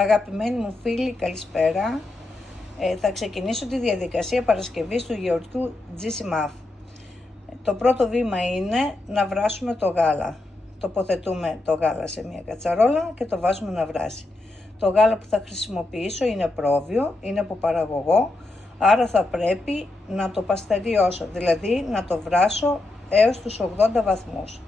Αγαπημένοι μου φίλοι, καλησπέρα. Θα ξεκινήσω τη διαδικασία παρασκευής του γιαουρτιού GCMAF. Το πρώτο βήμα είναι να βράσουμε το γάλα. Τοποθετούμε το γάλα σε μια κατσαρόλα και το βάζουμε να βράσει. Το γάλα που θα χρησιμοποιήσω είναι πρόβιο, είναι από παραγωγό, άρα θα πρέπει να το παστεριώσω, δηλαδή να το βράσω έως τους 80 βαθμούς.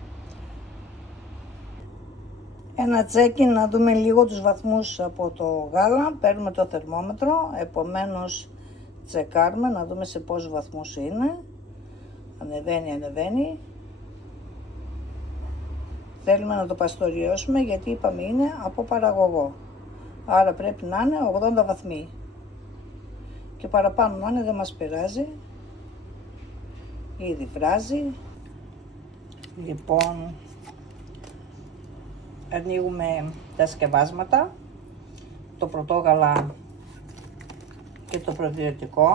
Ένα τσέκι να δούμε λίγο τους βαθμούς από το γάλα, παίρνουμε το θερμόμετρο, επομένως τσεκάρουμε να δούμε σε πόσους βαθμούς είναι, ανεβαίνει. Θέλουμε να το παστοριώσουμε γιατί είπαμε είναι από παραγωγό, άρα πρέπει να είναι 80 βαθμοί και παραπάνω να είναι δεν μας πειράζει, ήδη βράζει. Λοιπόν, ανοίγουμε τα σκευάσματα, το πρωτόγαλα και το προδιωτικό.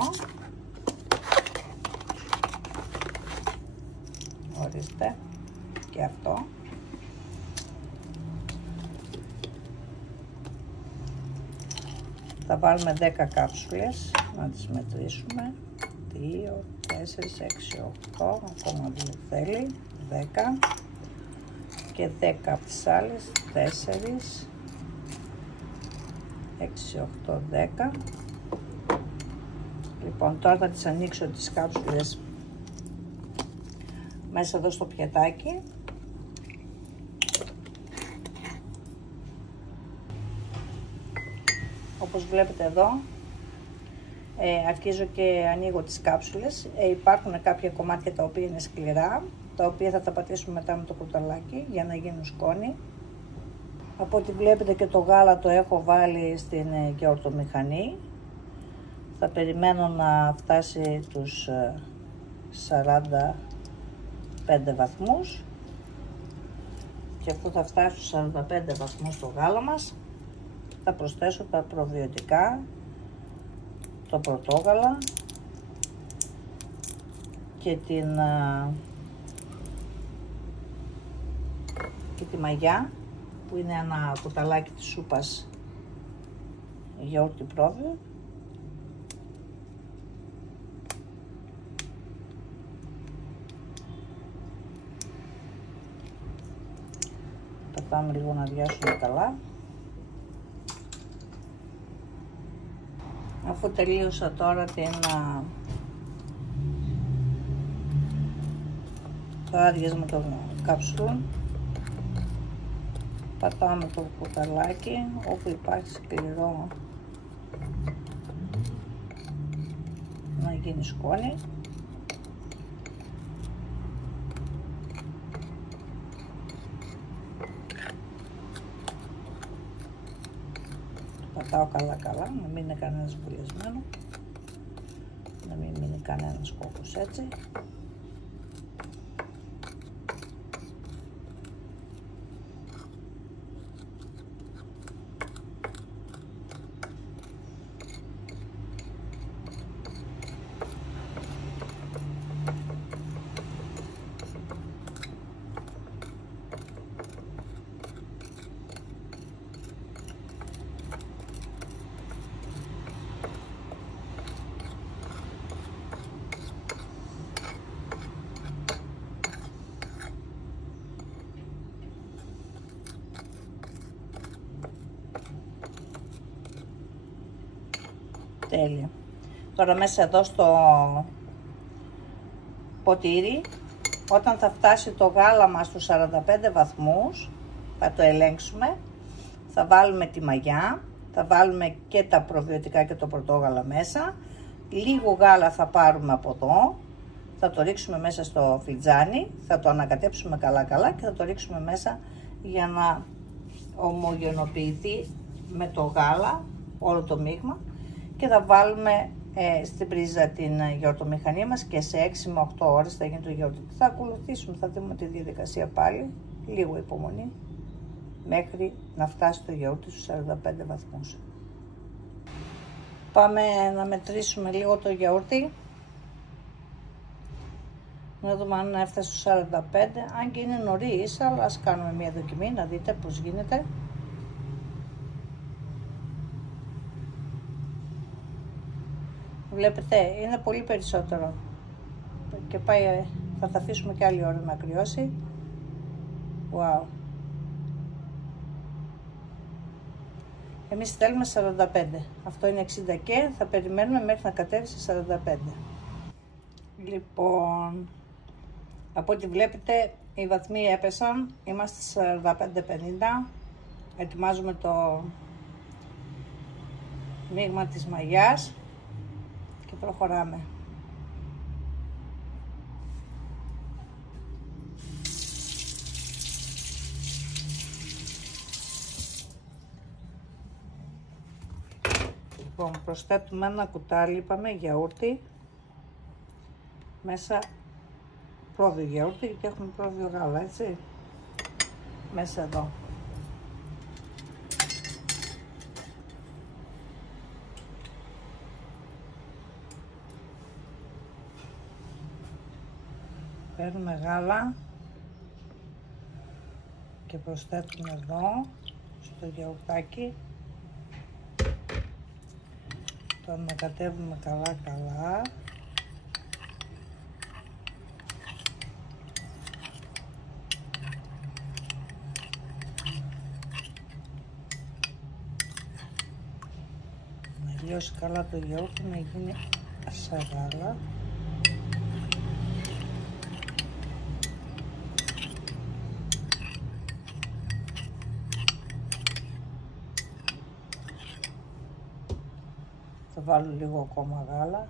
Ορίστε, και αυτό. Θα βάλουμε 10 κάψουλες, να τις μετρήσουμε. 2, 4, 6, 8, ακόμα 2 θέλει, 10. Και 10 από τις άλλες, 4, 6, 8, 10. Λοιπόν, τώρα θα τις ανοίξω τις κάψουλες μέσα εδώ στο πιατάκι. Όπως βλέπετε εδώ, αρχίζω και ανοίγω τις κάψουλες. Υπάρχουν κάποια κομμάτια τα οποία είναι σκληρά, τα οποία θα τα πατήσουμε μετά με το κουταλάκι για να γίνουν σκόνη. Από ό,τι βλέπετε και το γάλα το έχω βάλει στην γιαουρτομηχανή. Θα περιμένω να φτάσει τους 45 βαθμούς και αφού θα φτάσει στους 45 βαθμούς το γάλα μας, θα προσθέσω τα προβιωτικά, το πρωτόγαλα και τη μαγιά που είναι ένα κουταλάκι της σούπας γιαούρτι πρόβιο. Πατάμε λίγο να αδειάσουμε καλά. Αφού τελείωσα τώρα το άδειασμα των κάψουλων, πατάμε το κουταλάκι όπου υπάρχει σκληρό να γίνει σκόνη. Πατάω καλά να μην είναι κανένας βουλιασμένο, να μην μείνει κανένας κόκκος έτσι. Τέλεια. Τώρα μέσα εδώ στο ποτήρι, όταν θα φτάσει το γάλα μας στους 45 βαθμούς, θα το ελέγξουμε, θα βάλουμε τη μαγιά, θα βάλουμε και τα προβιωτικά και το πρωτόγαλα μέσα, λίγο γάλα θα πάρουμε από εδώ, θα το ρίξουμε μέσα στο φλιτζάνι, θα το ανακατέψουμε καλά και θα το ρίξουμε μέσα για να ομογενοποιηθεί με το γάλα όλο το μείγμα. Και θα βάλουμε στην πρίζα την γιαουρτομηχανή μας και σε 6 με 8 ώρες θα γίνει το γιαουρτί. Θα ακολουθήσουμε, θα δούμε τη διαδικασία πάλι, λίγο υπομονή, μέχρι να φτάσει το γιαουρτί στους 45 βαθμούς. Πάμε να μετρήσουμε λίγο το γιαουρτί. Να δούμε αν έφτασε στους 45, αν και είναι νωρίς, αλλά ας κάνουμε μια δοκιμή να δείτε πώς γίνεται. Βλέπετε, είναι πολύ περισσότερο και πάει, θα τα αφήσουμε και άλλη ώρα να κρυώσει. Wow. Εμείς θέλουμε 45, αυτό είναι 60 και θα περιμένουμε μέχρι να κατέβει σε 45. Λοιπόν, από ό,τι βλέπετε οι βαθμοί έπεσαν, είμαστε 45-50, ετοιμάζουμε το μείγμα της μαγιάς και προχωράμε. Λοιπόν, προσθέτουμε ένα κουτάλι, είπαμε, γιαούρτι, μέσα πρόβιο γιαούρτι, γιατί έχουμε πρόβιο γάλα, έτσι, μέσα εδώ. Παίρνουμε γάλα και προσθέτουμε εδώ στο γιαουρτάκι. Το ανακατεύουμε καλά. Να λιώσει καλά το γιαούρτι, να γίνει σαν γάλα. Θα βάλω λίγο ακόμα γάλα.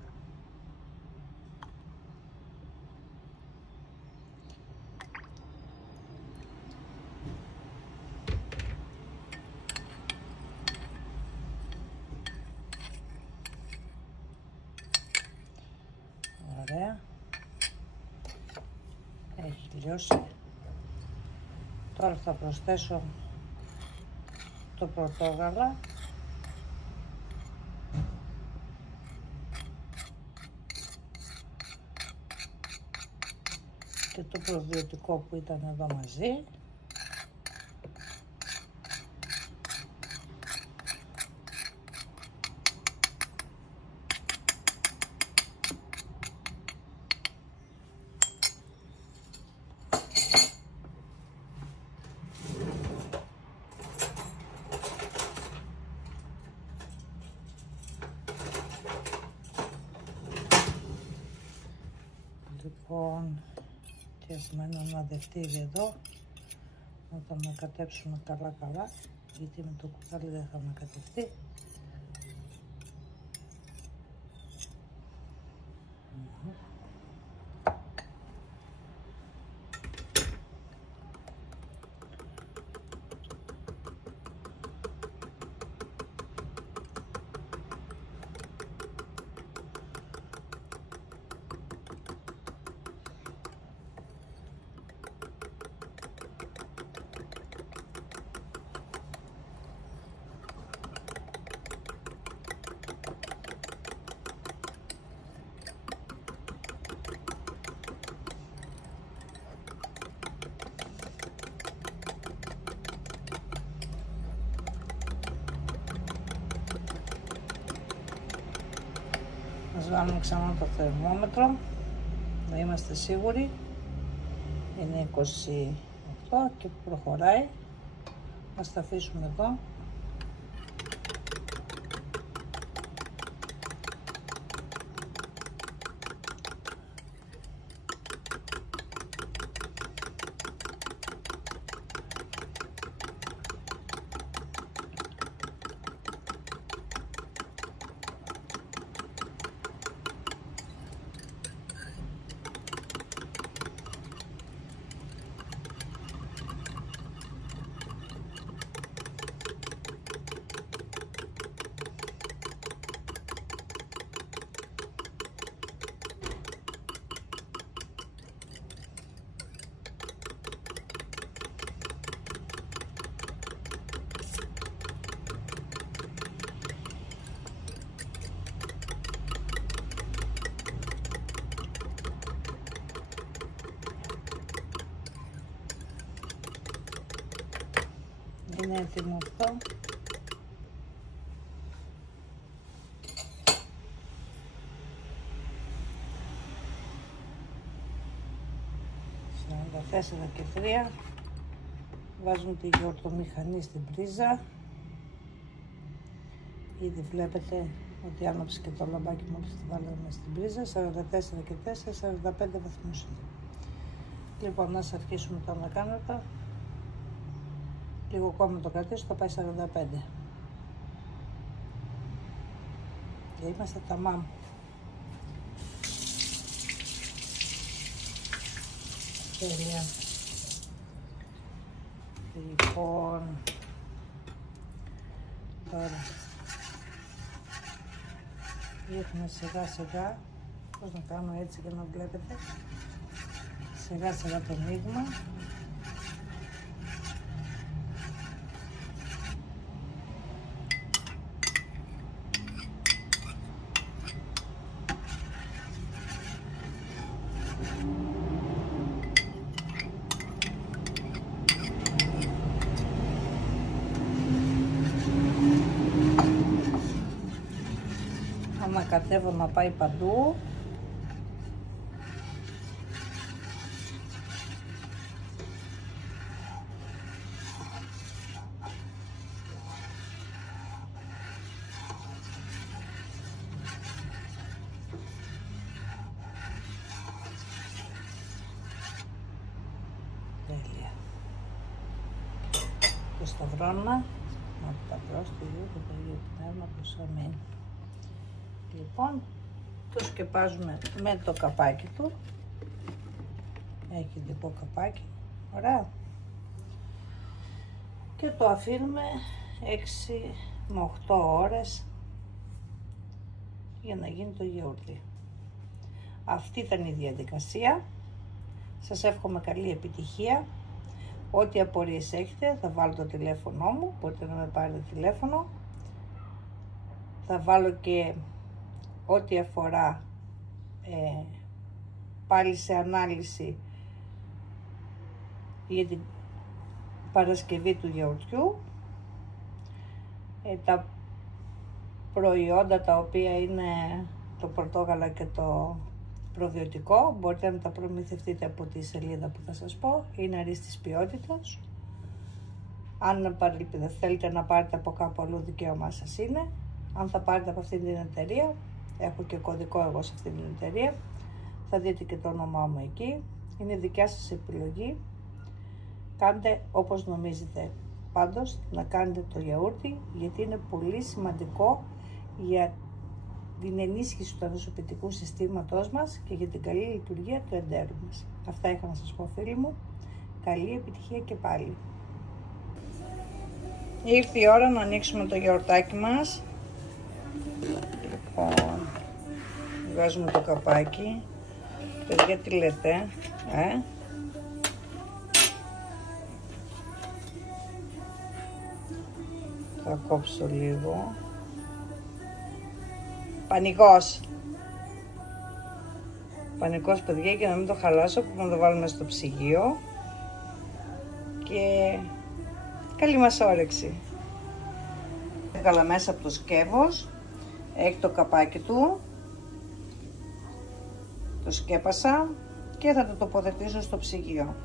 Ωραία. Έχει λιώσει. Τώρα θα προσθέσω το πρωτόγαλα. Και το προβιωτικό που ήταν εδώ μαζί. Λοιπόν, και έχουμε ένα αναδευτήρι εδώ, να το ανακατέψουμε καλά, γιατί με το κουτάλι δεν θα ανακατευτεί. Ας βάλουμε ξανά το θερμόμετρο, να είμαστε σίγουροι. Είναι 28 και προχωράει. Ας τα αφήσουμε εδώ. Είναι έτοιμο αυτό. 44 και 3. Βάζουμε τη γιορτομηχανή στην πρίζα. Ήδη βλέπετε ότι άναψε και το λαμπάκι μόλις τη βάλαμε στην πρίζα. 44 και 4, 45 βαθμούς. Λοιπόν, να αρχίσουμε τώρα να κάνουμε. Λίγο ακόμα το κρατήσω, θα πάει 45. Και είμαστε ταμάμ. Τέλεια. Λοιπόν, τώρα ρίχνουμε σιγά σιγά, πώς να κάνω έτσι για να βλέπετε, σιγά σιγά το μείγμα. Ανακατεύω να πάει παντού. Τέλεια. Το σταυρώνα, να τα βρω στο γιο και το ίδιο πνεύματος, αμήν. Λοιπόν, το σκεπάζουμε με το καπάκι του. Έχει δικό καπάκι, ωραία. Και το αφήνουμε 6 με 8 ώρες για να γίνει το γιαούρτι. Αυτή ήταν η διαδικασία. Σας εύχομαι καλή επιτυχία. Ό,τι απορίες έχετε θα βάλω το τηλέφωνο μου, μπορείτε να με πάρετε τηλέφωνο. Θα βάλω και ό,τι αφορά πάλι σε ανάλυση για την παρασκευή του γιαουρτιού, τα προϊόντα τα οποία είναι το πορτόγαλα και το προβιωτικό, μπορείτε να τα προμηθευτείτε από τη σελίδα που θα σας πω, είναι αρίστης ποιότητας. Αν θέλετε να πάρετε από κάπου αλλού, δικαίωμά σας είναι. Αν θα πάρετε από αυτή την εταιρεία, έχω και κωδικό εγώ σε αυτή την εταιρεία, θα δείτε και το όνομά μου εκεί. Είναι δικιά σας επιλογή. Κάντε όπως νομίζετε. Πάντως να κάνετε το γιαούρτι, γιατί είναι πολύ σημαντικό για την ενίσχυση του ανοσοποιητικού συστήματός μας και για την καλή λειτουργία του εντέρου μας. Αυτά είχα να σας πω, φίλοι μου. Καλή επιτυχία και πάλι. Ήρθε η ώρα να ανοίξουμε το γιαουρτάκι μας. Λοιπόν, βγάζουμε το καπάκι. Παιδιά, τι λέτε, Θα κόψω λίγο. Πανικός. Πανικός, παιδιά, για να μην το χαλάσω, που να το βάλουμε στο ψυγείο. Και καλή μας όρεξη. Έβγαλα μέσα από το σκεύος. Έχει το καπάκι του. Το σκέπασα και θα το τοποθετήσω στο ψυγείο.